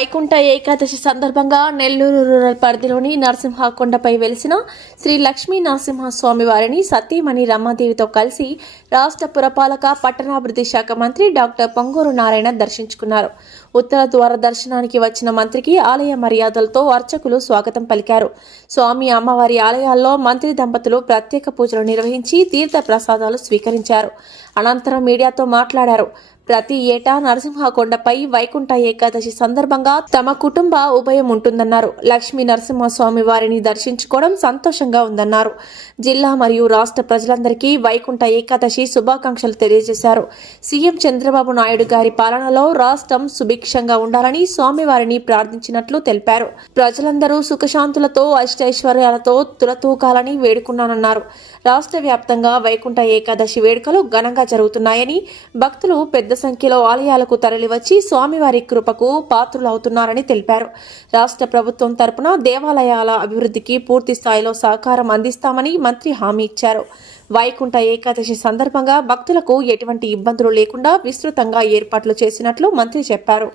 వైకుంఠ ఏకాదశి సందర్భంగా నెల్లూరు రూరల్ పరిధిలోని నరసింహకొండపై వెలిసిన శ్రీ లక్ష్మీ నరసింహస్వామి వారిని సతీమణి రమాదేవితో కలిసి రాష్ట్ర పురపాలక పట్టణాభివృద్ధి శాఖ మంత్రి డాక్టర్ పొంగూరు నారాయణ దర్శించుకున్నారు. ఉత్తర ద్వార దర్శనానికి వచ్చిన మంత్రికి ఆలయ మర్యాదలతో అర్చకులు స్వాగతం పలికారు. స్వామి అమ్మవారి ఆలయాల్లో మంత్రి దంపతులు ప్రత్యేక పూజలు నిర్వహించి తీర్థ ప్రసాదాలు స్వీకరించారు. అనంతరం మీడియాతో మాట్లాడారు. ప్రతి ఏటా నరసింహకొండపై వైకుంఠ ఏకాదశి సందర్భంగా తమ కుటుంబ ఉభయం ఉంటుందన్నారు. లక్ష్మీ నరసింహస్వామి వారిని దర్శించుకోవడం సంతోషంగా ఉందన్నారు. జిల్లా మరియు రాష్ట్ర ప్రజలందరికీ వైకుంఠ ఏకాదశి శుభాకాంక్షలు తెలియజేశారు. సీఎం చంద్రబాబు నాయుడు గారి పాలనలో రాష్ట్రం సుభిక్షంగా ఉండాలని స్వామివారిని ప్రార్థించినట్లు తెలిపారు. ప్రజలందరూ సుఖశాంతులతో అష్టైశ్వర్యాలతో తులతూకాలని వేడుకున్నానన్నారు. రాష్ట్ర వ్యాప్తంగా వైకుంఠ ఏకాదశి వేడుకలు ఘనంగా జరుగుతున్నాయని, భక్తులు పెద్ద సంఖ్యలో ఆలయాలకు తరలివచ్చి స్వామివారి కృపకు పాత్రులవుతున్నారని తెలిపారు. రాష్ట్ర ప్రభుత్వం తరపున దేవాలయాల అభివృద్ధికి పూర్తి స్థాయిలో సహకారం అందిస్తామని మంత్రి హామీ ఇచ్చారు. వైకుంఠ ఏకాదశి సందర్భంగా భక్తులకు ఎటువంటి ఇబ్బందులు లేకుండా విస్తృతంగా ఏర్పాట్లు చేసినట్లు మంత్రి చెప్పారు.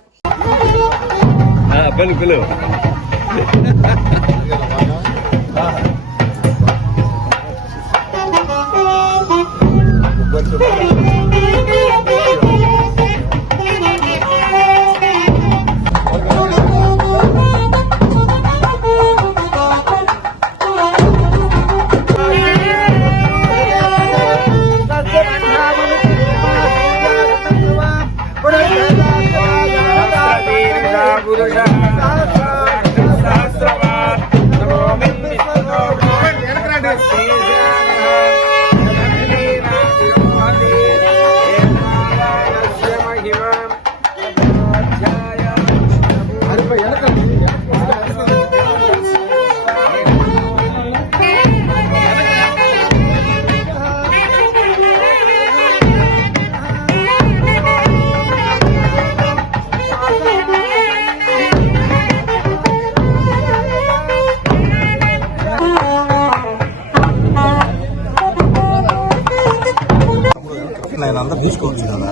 నేను అందరు తీసుకోవచ్చు కదా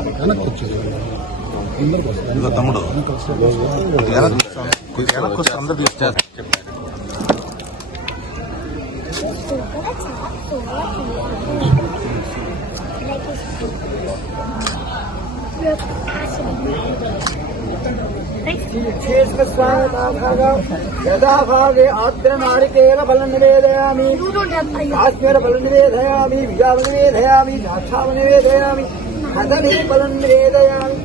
ఇదిగో తమ్ముడు వెనక్కి వస్తే అందరు తీసుకోవచ్చు. यदा भागे आद्र नारिकेल फल निवेदयामि, काश्मीर फल निवेदयामि, बीजाव निवेदयामि, द्राक्षाव निवेदयामि, कदली फल निवेदयामि.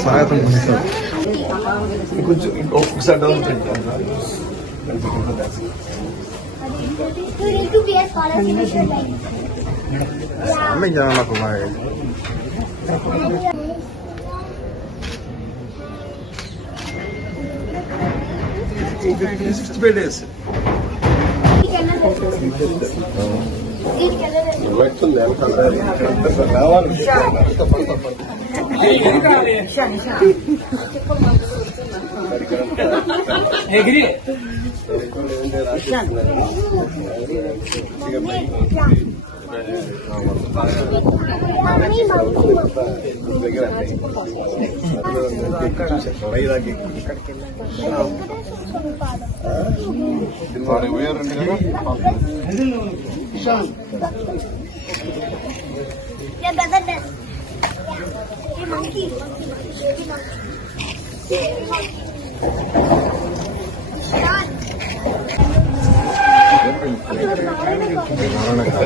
స్వాగతం కొంచెం ఇంకొకసారి డౌన్ నాకు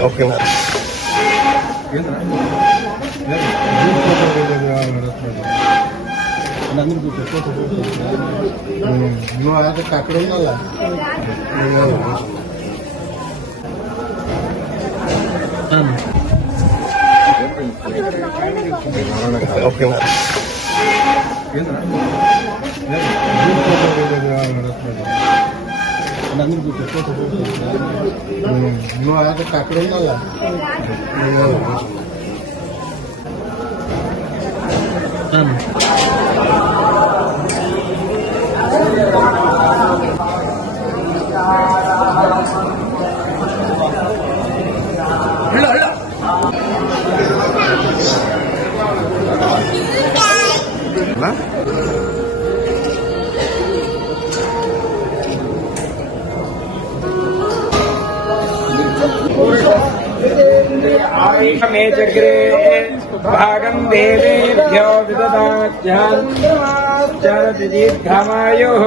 ఓకే. నువ్వు అక్కడ ఉండాలా ఓకే నువ్వు అక్కడ ఉండాలా मे चक्रे भागं देवेभ्यो विददाच्च दीर्घमायुः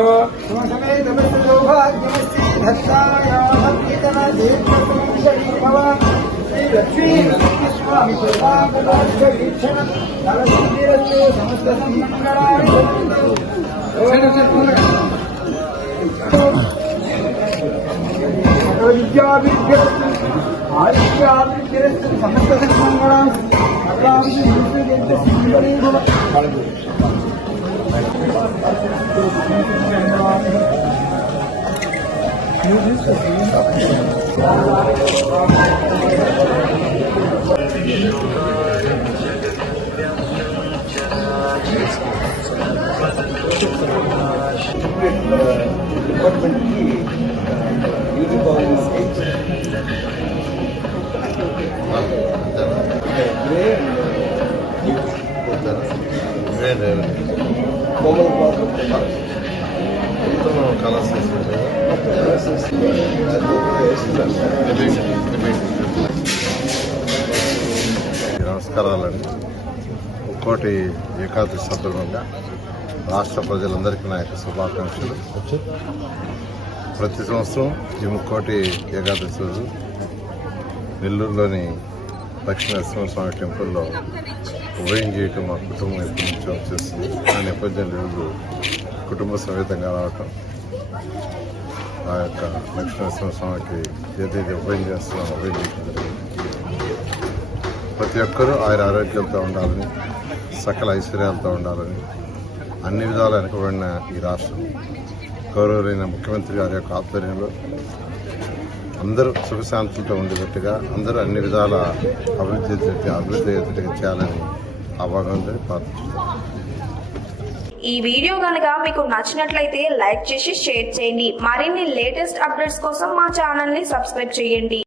నమస్కారాలండి. ముక్కోటి ఏకాదశి సందర్భంగా రాష్ట్ర ప్రజలందరికీ నా యొక్క శుభాకాంక్షలు. ప్రతి సంవత్సరం ఈ ముక్కోటి ఏకాదశి రోజు నెల్లూరులోని లక్ష్మీ నరసింహస్వామి టెంపుల్లో ఉభయం చేయటం మా కుటుంబం ఎప్పటి నుంచో చేస్తుంది. ఆ నేపథ్యంలో ఈరోజు కుటుంబ సమేతంగా రావటం, ఆ యొక్క లక్ష్మీ నరసింహస్వామికి ఏదైతే ఉభయం చేస్తున్నామో ఉభయం చేయడం జరిగింది. ప్రతి ఒక్కరూ ఆయన ఆరోగ్యాలతో ఉండాలని, సకల ఐశ్వర్యాలతో ఉండాలని, అన్ని విధాలు వెనుకబడిన ఈ రాష్ట్రం గౌరవరైన ముఖ్యమంత్రి గారి యొక్క ఆధ్వర్యంలో అందరూ సుఖశాంతులతో ఉండేటట్టుగా, అందరూ అన్ని విధాల అభివృద్ధి అయ్యేటట్టుగా చేయాలని ఆ భగవంతుని ప్రార్థిస్తున్నాను. ఈ వీడియో కనుక మీకు నచ్చినట్లయితే లైక్ చేసి షేర్ చేయండి. మరిన్ని లేటెస్ట్ అప్డేట్స్ కోసం మా ఛానల్ ని సబ్స్క్రైబ్ చేయండి.